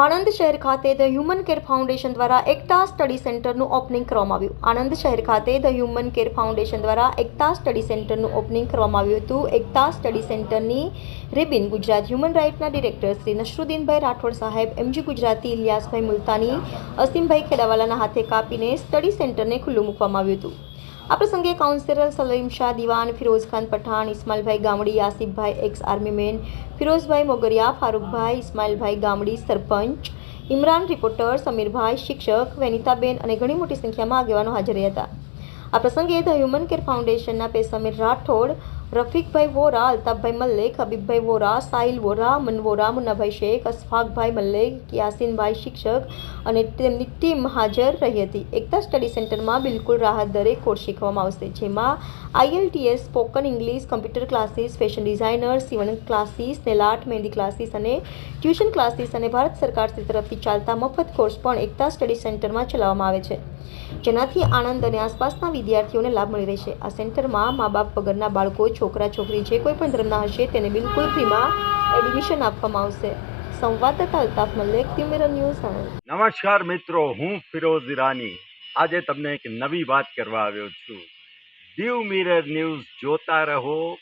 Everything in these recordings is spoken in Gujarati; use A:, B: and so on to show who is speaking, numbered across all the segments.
A: આણંદ શહેર ખાતે ધ હ્યુમન કેર ફાઉન્ડેશન દ્વારા એકતા સ્ટડી સેન્ટરનું ઓપનિંગ કરવામાં આવ્યું. આણંદ શહેર ખાતે ધ હ્યુમન કેર ફાઉન્ડેશન દ્વારા એકતા સ્ટડી સેન્ટરનું ઓપનિંગ કરવામાં આવ્યું હતું. એકતા સ્ટડી સેન્ટરની રિબિન ગુજરાત હ્યુમન રાઇટના ડિરેક્ટર શ્રી નસરુદ્દીનભાઈ રાઠોડ સાહેબ એમજી ગુજરાતી ઇલિયાસભાઈ મુલતાની, અસીમભાઈ ખેડાવાલાના હાથે કાપીને સ્ટડી સેન્ટરને ખુલ્લું મૂકવામાં આવ્યું હતું. આ પ્રસંગે councillor Salim Shah, Diwan Firozkhan Pathan, Ismailbhai Gamdi, Asifbhai ex army man Firozbhai Mogariya, Farukbhai, Ismailbhai Gamdi sarpanch, Imran reporter Samirbhai શિક્ષક, વેનિતાબેન અને ઘણી મોટી સંખ્યામાં આગેવાનો હાજર હતા. આ પ્રસંગે ધ હ્યુમન કેર ફાઉન્ડેશનના પેસમીર રાઠોડ રફીકભાઈ વોરા અલ્તાફભાઈ મલ્લેક હબીબભાઈ વોરા સાહિલ વોરા મન વોરા મુન્નાભાઈ શેખ અશફાકભાઈ મલ્લેક યાસીનભાઈ શિક્ષક અને તેમની ટીમ હાજર રહી હતી. એકતા સ્ટડી સેન્ટરમાં બિલકુલ રાહત દરે કોર્સ શીખવામાં આવશે, જેમાં IELTS, spoken English, computer classes, fashion designer, સીવણ classes nail art mehndi classes અને ટ્યુશન ક્લાસીસ અને ભારત સરકાર તરફથી ચાલતા મફત કોર્સ પણ એકતા સ્ટડી સેન્ટરમાં ચલાવવામાં આવે છે. જેનાથી આણંદ અને આસપાસના વિદ્યાર્થીઓને લાભ મળી રહેશે. આ સેન્ટરમાં મા બાપ વગરના બાળકો છોકરા છોકરી જે કોઈ પણ ધર્મના હશે તેને બિલકુલ ફ્રીમાં એડમિશન આપવામાં આવશે. સંવાદદાતા અલ્તાફ મલ્લેક ત્યુમેર ન્યૂઝ આણંદ.
B: નમસ્કાર મિત્રો, હું ફિરોઝ ઈરાની. આજે તમને એક નવી વાત કરવા આવ્યો છું. દીવ મિરર ન્યૂઝ જોતા રહો,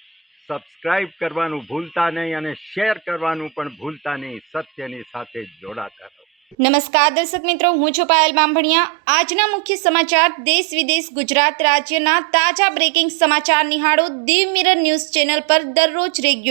B: સબસ્ક્રાઇબ કરવાનું ભૂલતા નહીં અને શેર કરવાનું પણ ભૂલતા નહીં, સત્યની સાથે જોડાતા રહો.
C: નમસ્કાર દર્શક મિત્રો, હું છું પાયલ બાંભણિયા આજના મુખ્ય સમાચાર, દેશ વિદેશ, ગુજરાત રાજ્યના તાજા બ્રેકિંગ સમાચાર નિહાળો દીવ મિરર ન્યૂઝ ચેનલ પર દરરોજ રેગ્યુલર